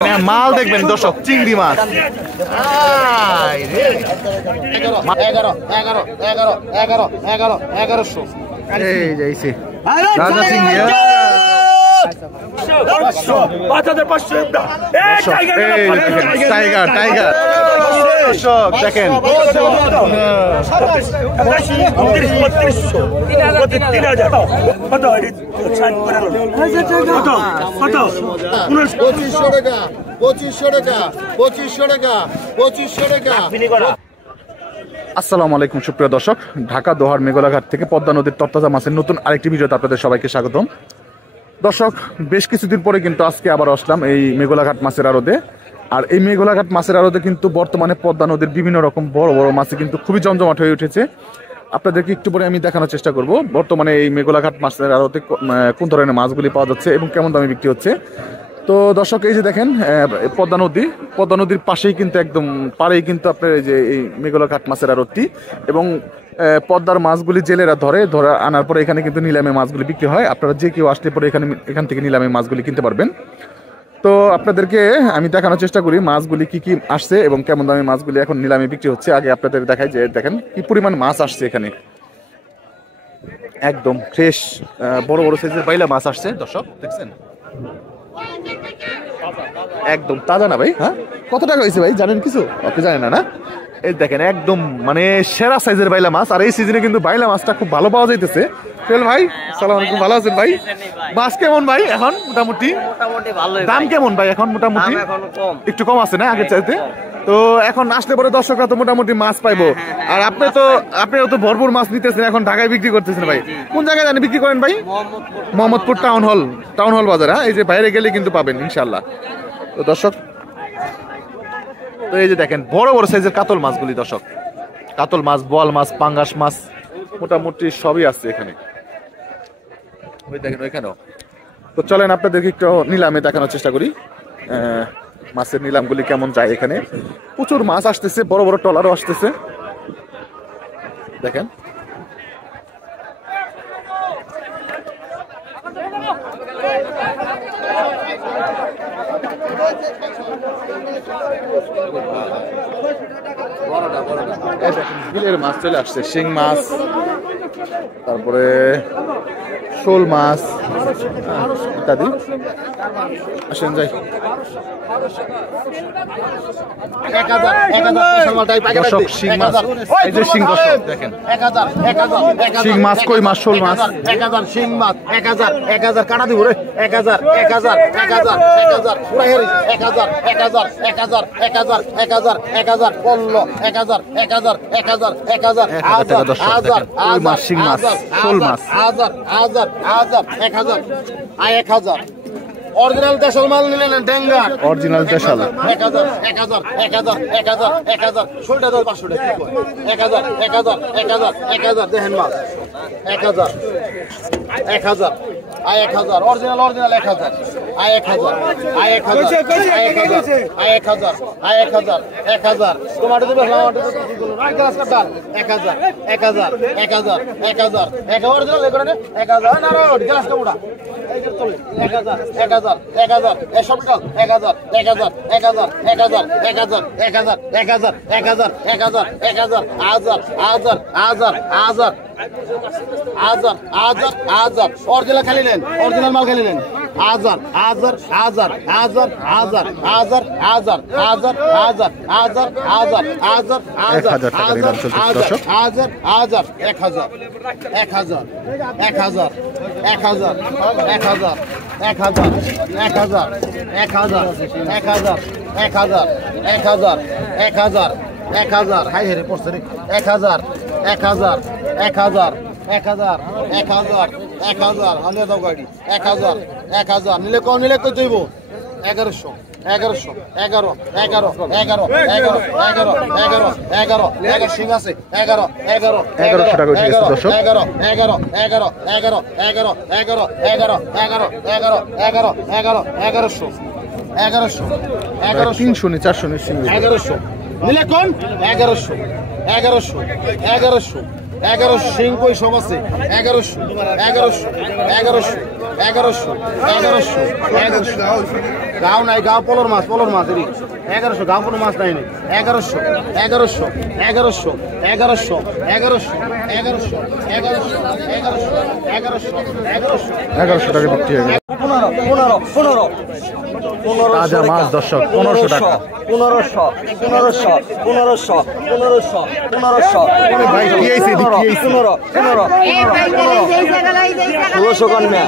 মাল দেখবেন দর্শক, চিংড়ি মাছ। এই যাইছে রাজা চিংড়ি। টাইগার টাইগার দেখেন, আসসালামু আলাইকুম সুপ্রিয় দর্শক, ঢাকা দোহার মেঘলাঘাট থেকে পদ্মা নদীর তরতাজা মাছের নতুন আরেকটি ভিডিওতে আপনাদের সবাইকে স্বাগতম। দর্শক, বেশ কিছুদিন পরে কিন্তু আজকে আবার আসলাম এই মেঘলাঘাট মাছের আড়তে। আর এই মেঘলাঘাট মাছের আড়তে কিন্তু বর্তমানে পদ্মা নদীর বিভিন্ন রকম বড় বড় মাছ কিন্তু খুবই জমজমাট হয়ে উঠেছে। আপনাদেরকে একটু পরে আমি দেখানোর চেষ্টা করব বর্তমানে এই মেঘলাঘাট মাছের আড়তে কোন ধরনের মাছগুলি পাওয়া যাচ্ছে এবং কেমন দামে বিক্রি হচ্ছে। তো দর্শক, এই যে দেখেন পদ্মা নদীর পাশেই কিন্তু একদম পাড়েই কিন্তু আপনার এই যে এই মেঘলাঘাট মাছের আড়তটি, এবং পদ্মার মাছগুলি জেলেরা ধরে আনার পরে এখানে কিন্তু নিলামে মাছগুলি বিক্রি হয়। আপনারা যে কেউ আসলে পরে এখান থেকে নিলামে মাছগুলি কিনতে পারবেন। তো আপনাদেরকে আমি দেখানোর চেষ্টা করি মাছগুলি কি কি আসছে এবং কেমন দামে মাছগুলি এখন নিলামে বিক্রি হচ্ছে। আগে আপনাদের দেখাই যে দেখেন কি পরিমাণ মাছ আসছে এখানে, একদম ফ্রেশ বড় বড় সাইজের বাইলা মাছ আসছে। দর্শক দেখছেন, একদম তাজা না ভাই? হ্যাঁ, কত টাকা হয়েছে ভাই জানেন কিছু? আপনি জানেন না? এই দেখেন একদম মানে সেরা সাইজের বাইলা মাছ। আর এই সিজনে কিন্তু বাইলা মাছটা খুব ভালো পাওয়া যাইতেছে। ভাই সালাম আলাইকুম, ভালো আছেন ভাই? মাছ কেমন ভাই এখন? মোটামুটি দাম কেমন ভাই এখন? মোটামুটি একটু কম আছে না আগের চাইতে? তো এখন আসলে পরে দর্শকরা তো মোটামুটি মাছ পাইবো। আর আপনিও তো ভরপুর মাছ নিতেছেন, এখন ঢাকায় বিক্রি করতেছেন ভাই। কোন জায়গায় জানি বিক্রি করেন ভাই? মোহাম্মদপুর টাউন হল বাজার। হ্যাঁ, এই যে বাইরে গেলে কিন্তু পাবেন ইনশাল্লাহ। তো দর্শক, তো এই যে দেখেন বড় বড় সাইজের কাতল মাছগুলি দর্শক, কাতল মাছ, বোয়াল মাছ, পাঙ্গাস মাছ মোটামুটি সবই আছে এখানে। ওই দেখেন ওইখানেও। তো চলেন আপনাদেরকে একটু নিলামে দেখানোর চেষ্টা করি মাছের নিলামগুলি কেমন যায়। এখানে প্রচুর মাছ আসতেছে, বড় বড় ট্রলারও আসতেছে দেখেন। বিলের মাছ চলে আসছে, শিং মাছ, তারপরে শোল মাছ ইত্যাদি। আসেন যাই। শিং মাছ, এই যে শিং দর্শক দেখেন, শিং মাছ, কই মাছ, শোল মাছ, 1000 শিং মাছ, 1000 কাটা দিব রে, 1000 1000 1000 1000 1000 1000 1000 1000 1000 1000 15 1000 1000 1000 1000 1000 কই মাছ, শিং মাছ, শোল মাছ, 1000 1000 1000 অরিজিনাল দেশাল মাল নিলেন ডেঙ্গা, অরিজিনাল দেশাল 1000 1000 1000 1000 1000 শোলটা 500 টাকা 1000 1000 1000 1000 দেখেন মাল 1000 1000 1000 অরিজিনাল 1000 1000 1000 টমেটো দিবে, গ্লাস কাটা 1000 1000 1000 1000 অরিজিনাল এগুলো 1000 না রোড গ্লাস কাটা 1000 1000 1000 সব কাল 1000 1000 1000 1000 1000 1000 1000 1000 1000 1000 1000 অরিজিনাল খালি নেন, অরিজিনাল মাল খালি নেন 1000 1000 1000 1000 1000 1000 1000 1000 1000 1000 1000 1000 1000 হাই হেরে পড়ছে রে 1000 হালে দাও গাড়ি 1000 নিলে কম নিলে কই দইব 1100 11 শিং আছে 11 টাকা উঠে গেছে দর্শক। 300 নি 400 নি 1100 নিলে কোন 1100 শিং কই সব আছে 1100 গাও নাই গাও পলর মাছ এরি 1100 গাও কোনো মাছ নাই 1100 1100 1100 1100 1100 1100 1100 টাকা বিক্রি হয়ে গেল 15 তাজা মাছ দর্শক 1500 টাকা 1500 ভাই কি আইছে এদিক কি আইছে 1600 কন্যা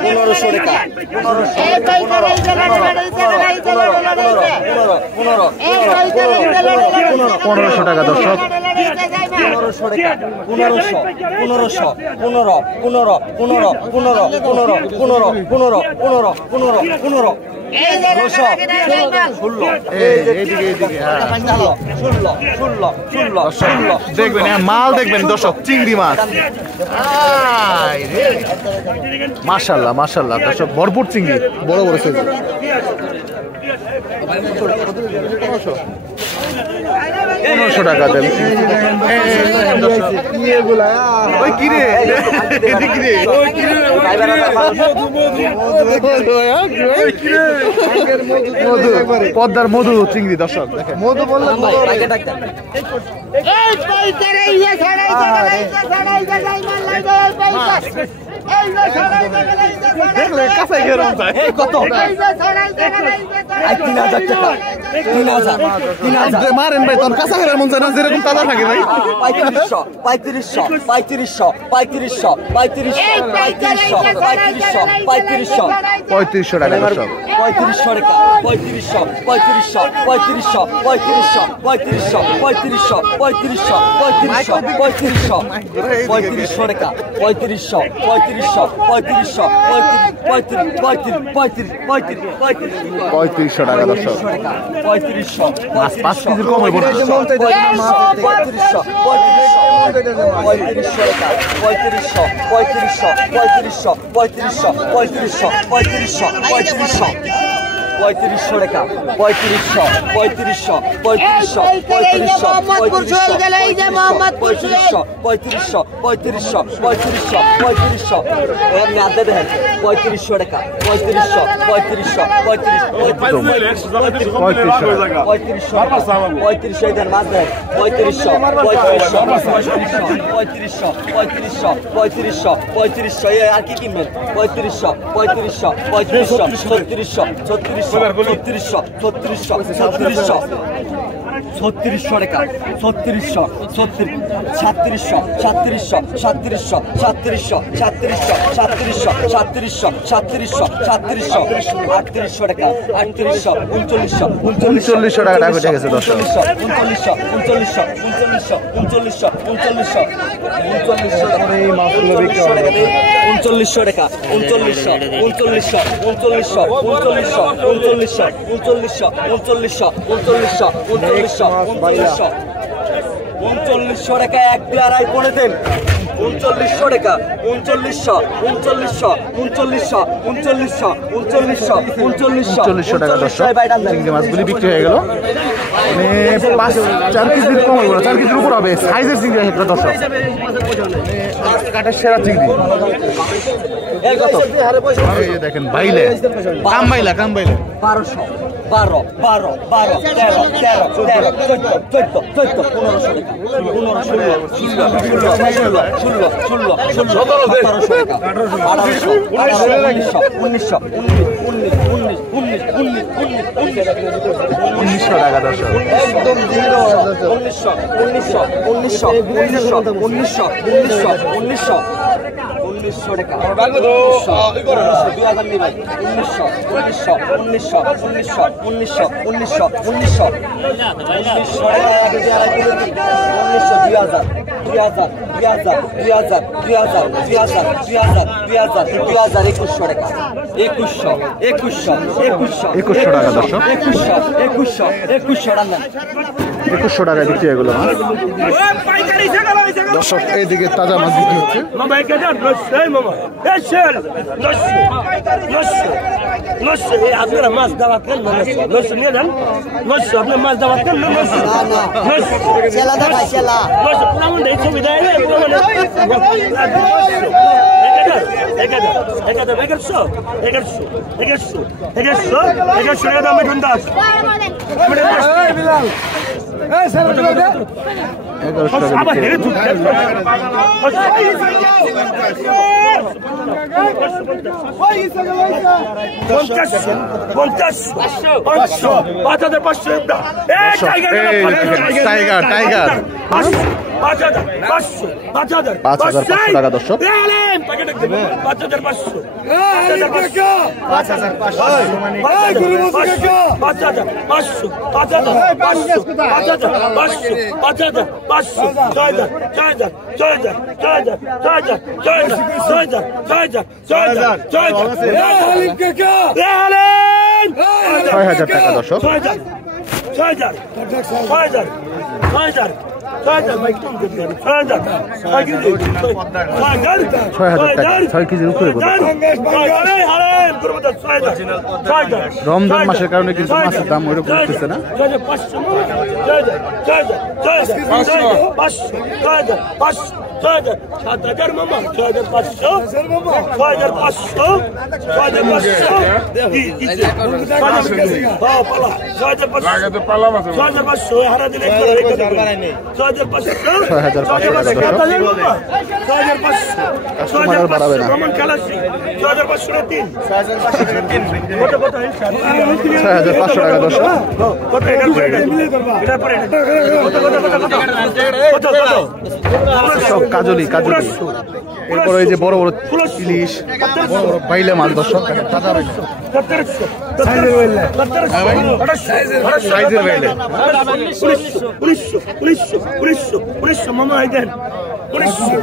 1500 টাকা 1500 টাকা দর্শক 1500 দেখবেন মাল দেখবেন দর্শক চিংড়ি মাছ মাশাআল্লাহ মাশাআল্লাহ দর্শক ভরপুর চিংড়ি বড় বড় সাইজ 1500 টাকা দেন পদ্মার মধু চিংড়ি দর্শক দেখেন মধু বললাম মারেন ভাই তোর কাঁচা খেলার মন চায় না যেরকম তাজা থাকে ভাই 3500 টাকা দর্শক 3500 টাকা দর্শক 5 কেজির কম হইব না 3500 টাকা আর কি কিনবেন 3500 3600 টাকা 3600 টাকা উঠে গেছে দর্শক 3900 টাকা 3900 টাকা এক পেয়ারায় করে দেন 3900 টাকা 3900 টাকা দর্শক চিংড়ি মাছগুলি বিক্রি হয়ে গেল মানে 4 কেজির কম হবে না 4 কেজির উপর হবে সাইজের চিংড়ি একটা দর্শক কাঠের সেরা চিংড়ি দেখেন বাইলে কাম বাইলে 12 12 12 13 13 14 1500 টাকা 1900 টাকা দর্শক একদম 1900 টাকা 2000 নিবেন 2100 টাকা বিক্রি হয়ে গেল দর্শক এইদিকে তাজা মাছ বিক্রি হচ্ছে আপনারা মাছ দাওয়াত কেন নিয়ে যান আপনার মাছ দাওয়াত কেন সুবিধা টাইগার 5,500 টাকা দর্শক। টাকা দর্শক। 6 কেজির উপরে রমজান মাসের কারণে কিন্তু মাছের দাম ওইরকম উঠতেছে না। 7,000 মামা 6,500 6,500 হারা দিলে 6,500 কাজলি এরপর এই যে বড় বড় ইলিশ, বড় বড় বাইলে মাছ দর্শক, সাইজের বাইলে 1900 মামা দেন 1900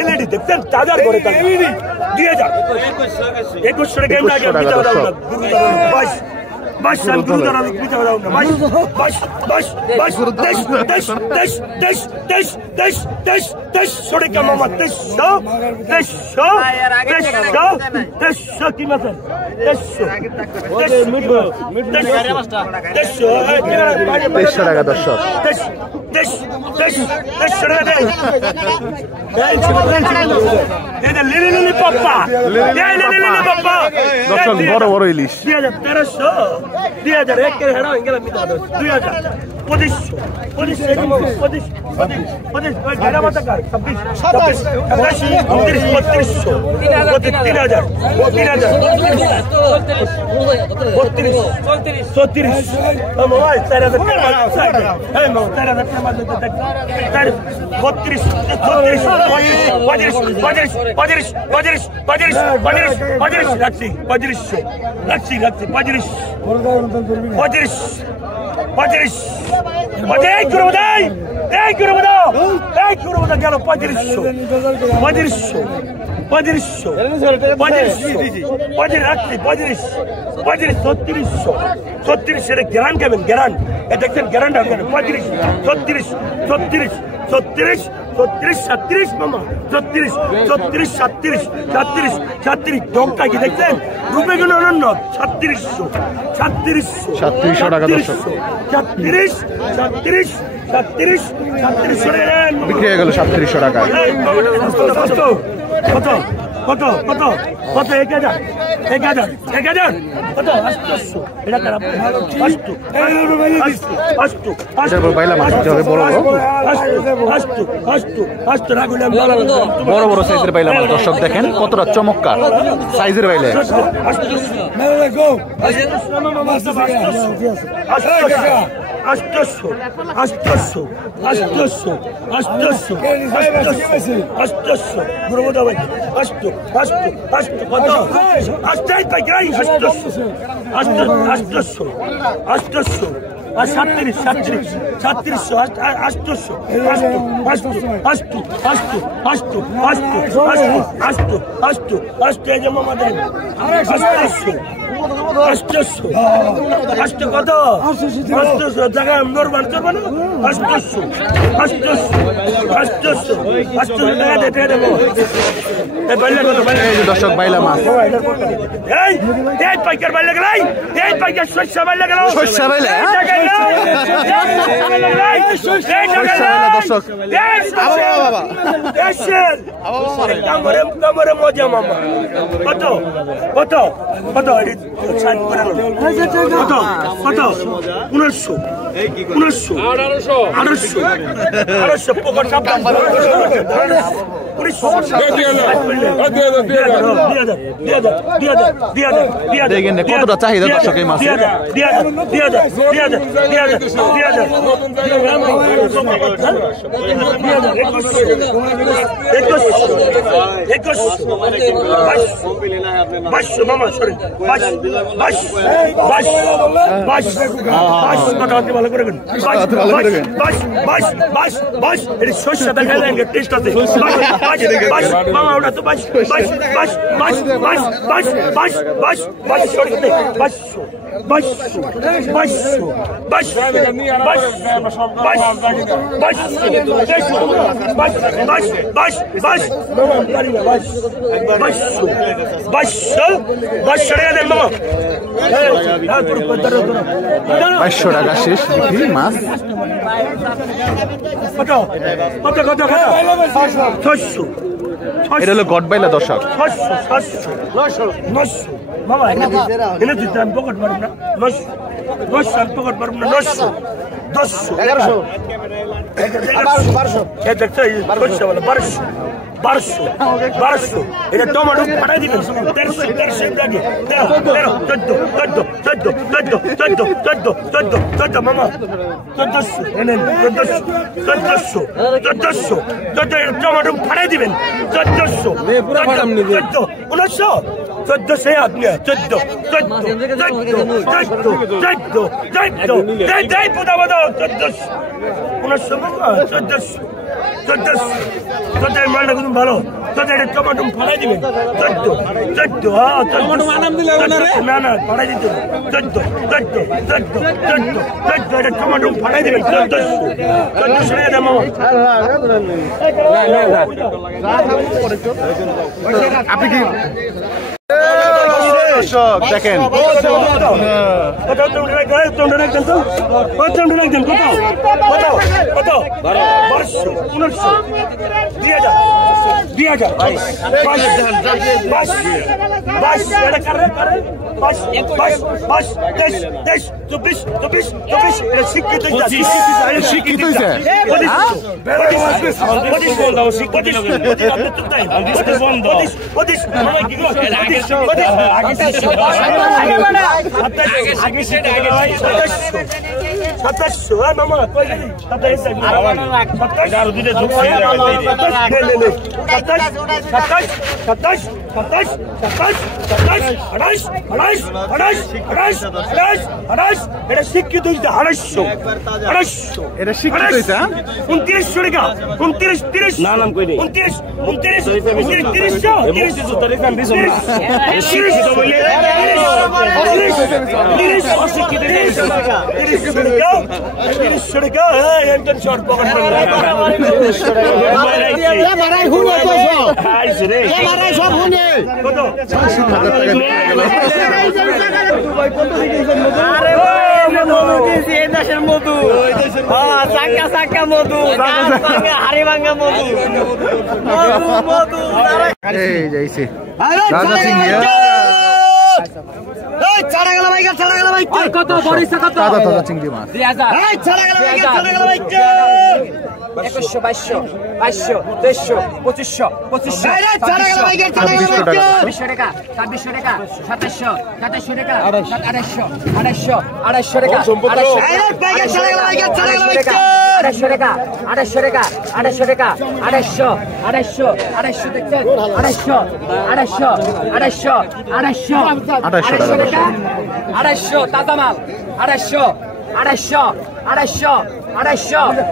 এলইডি দেখছেন তাজার করে 2100 টাকা আগে 22 সাল গুরু দ্বারা বিতে দাও না 22 সরে কা মামা 2300 কি মাছ 2300 টাকা দর্শক। দর্শক বড় বড় ইলিশ 2000 একের হেড়া হয়ে গেল 2000 গ্যারান কেমন গ্যারান দেখছেন গ্যারান 35 36 37 মামা 36 37 ডংটা কি দেখছেন রূপে গুলো অনন্য 3600 টাকা দর্শক। 37 বিক্রি হয়ে গেল 3700 টাকা। কত 1000 কত 800 এটা বাইলা মাছ হবে বড় বড় সাইজের বাইলা মাছ দর্শক দেখেন কতটা চমৎকার সাইজের বাইলে। 800 800 কত 800 জায়গা নরমাল করব না 800 টাকা দে দেবো এই বাইলা কত বাইলা এই যে দর্শক বাইলা মাছ এই পাইকার বাইলা গেলাই এই পাইকার শস্য বাইলা গেল শস্য বাইলা দর্শক বাবা কামরে মজা মামা কত কত কত কত 1900 1800 পকেট সাবধান দেখেন কতটা চাহিদা দর্শক এই মাছের শস্য দেখালেন টেস্ট আছে মামা ওটা তো বাস বাস বাস বাস বাস বাস বাস বাস বাস বাস বাস বাস টাকা শেষ বিক্রি মাছ এটা হলো গড বাইলা দর্শক মামা এনে দিতে আমি পকেট পারব না 900 পকেট পারব না 900 1100 1200 দেখতে 1200 এটা টমেটো ফাটাই দিবেন 1300 টাকা 14 মামা 1400 এনে 1400 টমেটো ফাটাই দিবেন 1400 1900 14 আপনি 14 মালটা কিন্তু ভালো টমেটো ফাটাই দিবেন 14 না না ফাটাই দিতে 14 টমেটো ফাটাই দিবেন 1400 আপনি কি দর্শক দেখেন শিক্ষিত শিক্ষিত হয়েছে 250 এটা শিক্ষিত হয়েছে 2900 টাকা 29 30 না নাম কই 29 মধু চাকা মধু হাড়ি ভাঙ্গা মধু এই যাইছে রাজা সিংহ ছাড়া গেল ভাই কত বড়িছে কত তাজা চিংড়ি মাছ 2000 ছাড়া গেল ভাই 2100 2200 2300 2500 2500 টাকা 2600 টাকা 2700 টাকা 2800 টাকা 2800 টাকা 2800 টাকা 2800 দেখছেন 2800 টাকা 2800 তাজা মাল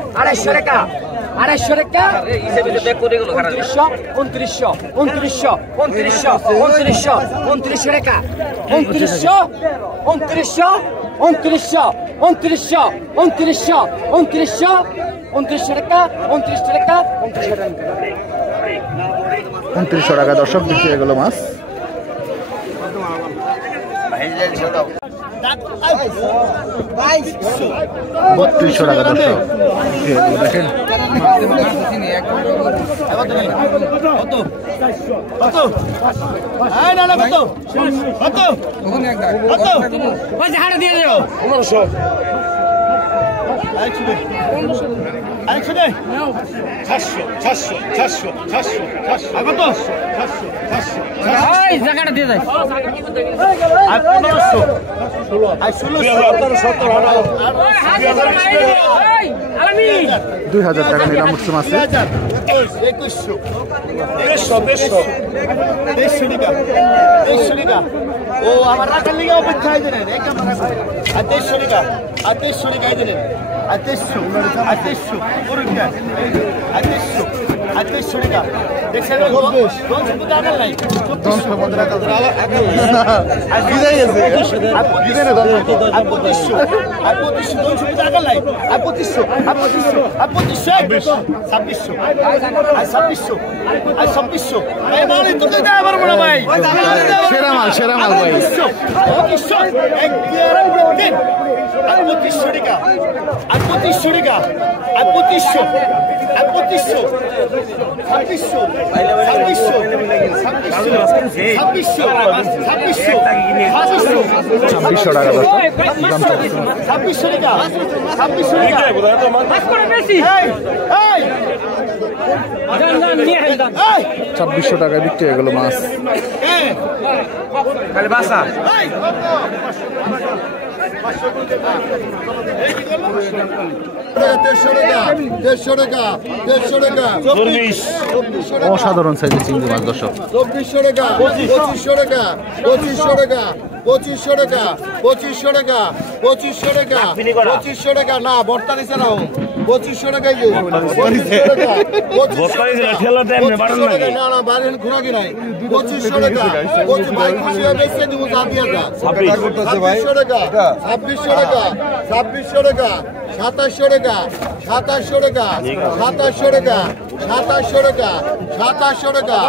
2800 টাকা 250 টাকা 2900 2900 2900 2900 2900 2900 টাকা 2900 2900 2900 2900 2900 2900 2900 টাকা 29 টাকা 29 টাকা 2900 টাকা দর্শক বিক্রি হয়ে গেল মাছ। বত্রিশশো টাকা দর্শক দেখেন। জায়গাটা দিয়ে যায় 2000 টাকা নিলাম উঠছে মাছে। 150 ও আমার রাখার লিগে অপেক্ষা হয় দেন একদম আর 150 টাকা আর 150 টাকা দেন আর 150 আর 150 পুরোটা আর 150 আর 150 টাকা দেখছেন কোন টাকা নাই 200 টাকা আর বিদায় আছে বিদায় না 200 আর 2500 আর 2500 200 টাকা নাই আর 2500 আর 2500 আর 2500 2600 আর 2600 আর 2600 ভাই মানে তো দিতে পারবো না ভাই সেরা মাল ভাই। 2500 এক বিয়ারে দিন আর 2500 টাকা আর 2500 টাকা আর 2500 আর 2500 2600 2600 টাকা দর্শক দাম চলছে। 2600 টাকা 2600 টাকা এই এই 2600 টাকায় বিক্রি হয়ে গেল মাছ। খালি বাসা অসাধারণ সাইজের চিংড়ি মাছ দর্শক। 2400 টাকা 2500 টাকা 2500 টাকা 2500 টাকা 2500 টাকা 2500 টাকা 2500 টাকা না বর্তা দিছে না 2500 টাকাই যে 2500 টাকা 2500 টাকা না না বাড়ির ঘোরা কি নাই 2500 টাকা 25 ভাই খুশি হয়ে বেচে দিব 2600 টাকা 2600 টাকা 2600 টাকা 2700 টাকা 2700 টাকা 2700 টাকা 2700 টাকা 2700 টাকা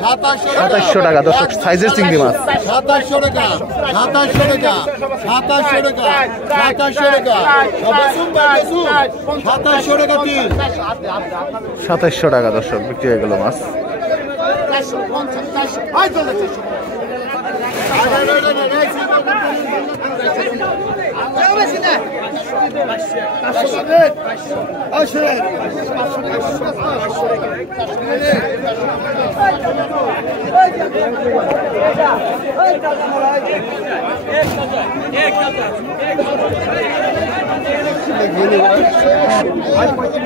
2700 টাকা দর্শক সাইজের চিংড়ি মাছ। 2700 টাকা 2700 টাকা 2700 টাকা 2700 টাকা বেসুন 2700 টাকা তিন 2700 টাকা দর্শক বিক্রি হয়ে গেল মাছ।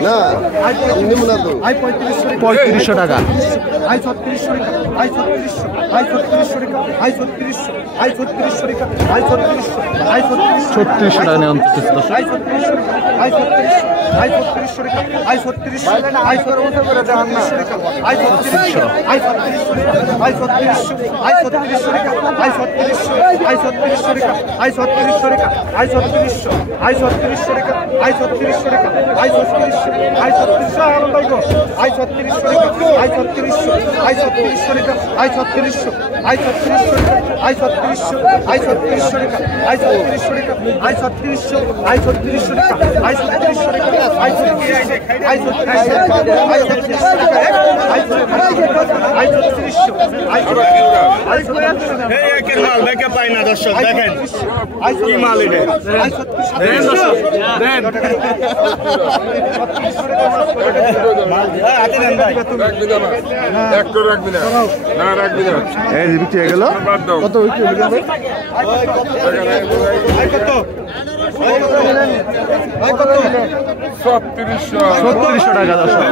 না নিমুনা তো 3500 টাকা 3600 টাকা 3600 টাকা 3600 টাকা নিয়ে অন্তত দর্শক। দর্শক দেখেন কি মাল এটা এই যে বিক্রি হয়ে গেল। কত বিক্রি হলো ভাই? 3600 টাকা দর্শক।